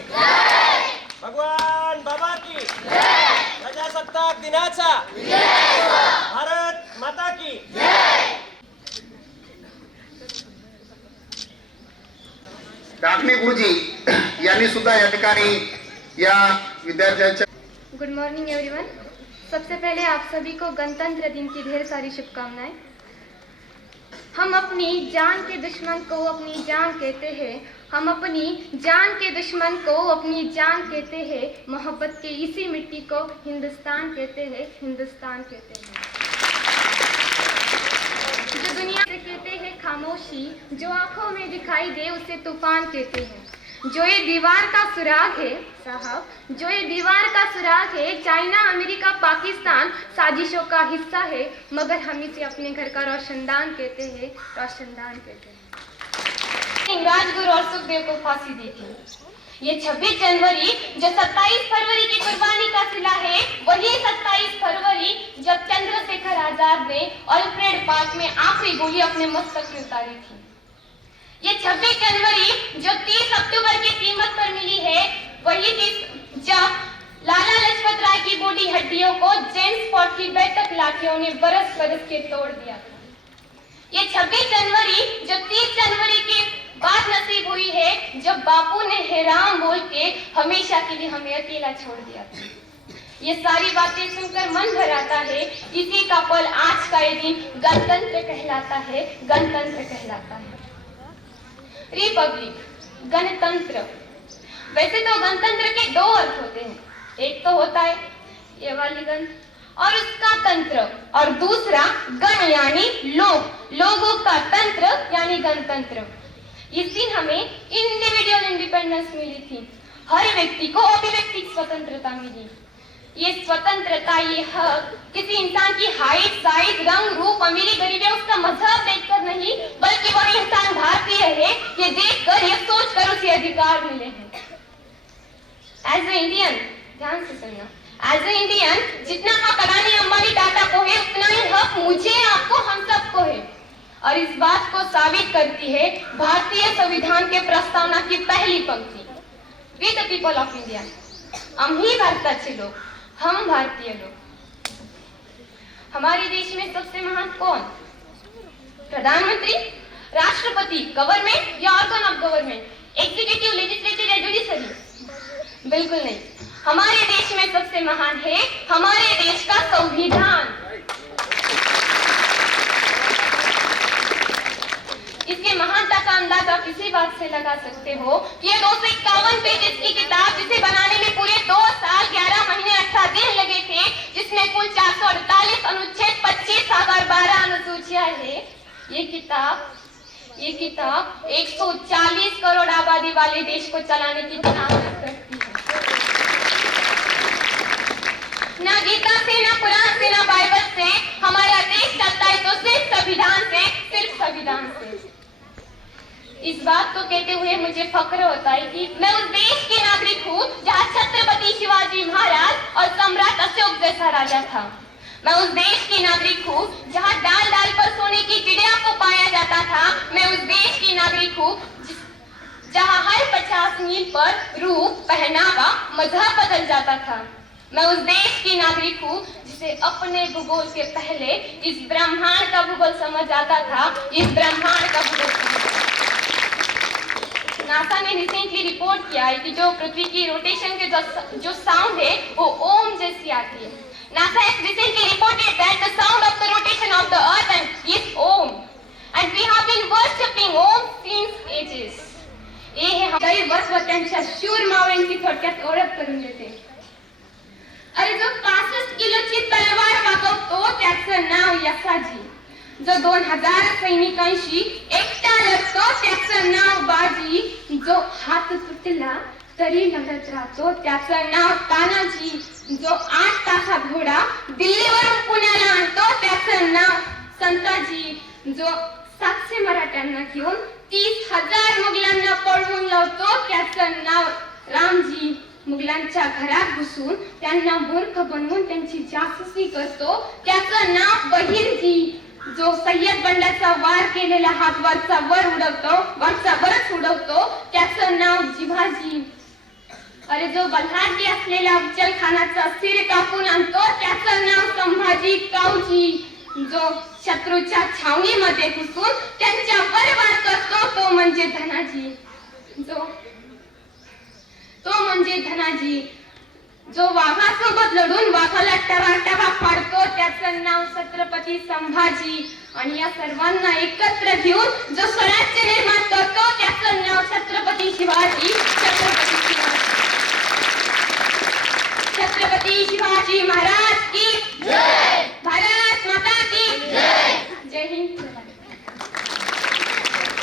भगवान बाबा की प्रजासत्ताक दिनाचा भारत माता की डाकणे गुरुजी यांनी सुद्धा या ठिकाणी या विद्यार्थ्यांच्या गुड मॉर्निंग एवरीवन। सबसे पहले आप सभी को गणतंत्र दिन की ढेर सारी शुभकामनाएं। हम अपनी जान के दुश्मन को अपनी जान कहते हैं, हम अपनी जान के दुश्मन को अपनी जान कहते हैं, मोहब्बत के इसी मिट्टी को हिंदुस्तान कहते हैं, हिंदुस्तान कहते हैं। जो दुनिया से कहते हैं खामोशी, जो आंखों में दिखाई दे उसे तूफान कहते हैं। जो ये दीवार का सुराग है साहब, जो ये दीवार का सुराग है, चाइना अमेरिका पाकिस्तान साजिशों का हिस्सा है, मगर हम इसे अपने घर का रोशनदान कहते हैं, रोशनदान कहते हैं। राजगुरु और सुखदेव को फांसी दी थी। ये 26 जनवरी जो 27 फरवरी की कुर्बानी का सिला है, वही 27 फरवरी जब चंद्रशेखर आजाद ने अल्फ्रेड पार्क में आखिरी गोली अपने मस्तक में उतारी थी। ये 26 जनवरी जो 30 अक्टूबर की कीमत पर मिली है, वही 30 जब लाला लाजपत राय की बूढ़ी हड्डियों को जेम्स स्पॉट की बैठक लाठियों ने बरस बरस के तोड़ दिया था। ये 26 जनवरी जो 30 जनवरी की बात नसीब हुई है, जब बापू ने हे राम बोल के हमेशा के लिए हमें अकेला छोड़ दिया था। ये सारी बातें सुनकर मन भर आता है। इसी का पल आज का ये दिन गणतंत्र कहलाता है, गणतंत्र कहलाता है। रिपब्लिक, गणतंत्र। वैसे तो गणतंत्र के दो अर्थ होते हैं, एक तो होता है ये वाली गण और उसका तंत्र, और दूसरा गण यानी लोग, लोगों का तंत्र यानी गणतंत्र। इस दिन हमें इंडिविजुअल इंडिपेंडेंस मिली थी, हर व्यक्ति को अभिव्यक्ति स्वतंत्रता मिली। ये स्वतंत्रता, ये हक किसी इंसान की हाइट, साइज, रंग, रूप, अमीरी, गरीबी, उसका मजहब देखकर नहीं, बल्कि वह इंसान भारतीय है ये देखकर, ये सोचकर उसे अधिकार मिले हैं। एज ए इंडियन, ध्यान से सुनना, एज ए इंडियन जितना हक अडानी अंबानी टाटा को है, उतना ही हक मुझे, आपको, हम सबको है। और इस बात को साबित करती है भारतीय संविधान के प्रस्तावना की पहली पंक्ति, we the people of India, हम ही भारताचे लोग, हम भारतीय लोग। हमारे देश में सबसे महान कौन? प्रधानमंत्री, राष्ट्रपति, गवर्नमेंट या organ of government, executive, legislative या जुडिशरी? बिल्कुल नहीं। हमारे देश में सबसे महान है हमारे देश का संविधान। इसके महानता का अंदाजा आप इसी बात से लगा सकते हो कि ये 251 पेजेस की किताब, जिसे बनाने में पूरे 2 साल 11 महीने 18 दिन लगे थे, जिसमें कुल 448 अनुच्छेद, 25 और 12 अनुसूचियां है, ये किताब 140 करोड़ आबादी वाले देश को चलाने की ताकत रखती है। ना गीता से, ना कुरान से, ना बाइबल से हमारा देश चलता है तो सिर्फ संविधान से, सिर्फ संविधान से। इस बात को कहते हुए मुझे फक्र होता है कि मैं उस देश की नागरिक हूँ जहाँ छत्रपति शिवाजी महाराज और सम्राट अशोक जैसा राजा था। मैं उस देश की नागरिक हूँ जहाँ डाल डाल पर सोने की चिड़िया को पाया जाता था। मैं उस देश की नागरिक हूँ जहाँ हर 50 मील पर रूप, पहनावा, मजहब बदल जाता था। मैं उस देश की नागरिक हूँ जिसे अपने भूगोल के पहले इस ब्रह्मांड का भूगोल समझ आता था, इस ब्रह्मांड का भूगोल। नासा ने रिसेंटली रिपोर्ट किया है कि जो पृथ्वी की रोटेशन के जो साउंड है वो ओम जैसी आती है। NASA has recently reported that the sound of the rotation of the earth is Om, and we have been worshipping Om since ages. ये है काही वर्ष त्यांच्या शूर मावळ्यांची थोडक्यात ओळख करून देते। अरे जो 65 किलोची तलवार वागवतो त्याचं नाव यसाजी, जो 2000 सैनिकांशी एकटा लढतो त्याचं नाव बाजी, जो हात तुटला तरी लढत राहतो त्याचं नाव तानाजी, जो 8 तासात घोडा दिल्लीवरून पुण्याला आणतो त्याचं नाव संताजी, जो 700 मराठ्यांना घेऊन 30,000 मुघलांना पळवून लावतो त्याचं नाव रामजी, मुघलांच्या घरात घुसून त्यांना मूर्ख बनवून त्यांची जासूसी करतो त्याचं नाव बहिरजी, जो सय्यद बंडाचा वार केलेला हात वरचा वर उडवतो, वरचा वरच उडवतो त्याचं नाव जिभाजी, अरे जो बल्हाटी असलेल्या अफजल खानाचा सिर कापून आणतो त्याचं नाव संभाजी काऊजी. जो शत्रूच्या छावणीमध्ये घुसून त्यांच्यावर वार करतो तो म्हणजे धनाजी. तो म्हणजे धनाजी. जो वाघासोबत लढून वाघाला टवाटवा पाडतो त्याचं नाव छत्रपती संभाजी. आणि या सर्वांना एकत्र घेऊन जो स्वराज्य निर्माण करतो त्याचं नाव छत्रपती शिवाजी. छत्रपती शिवाजी.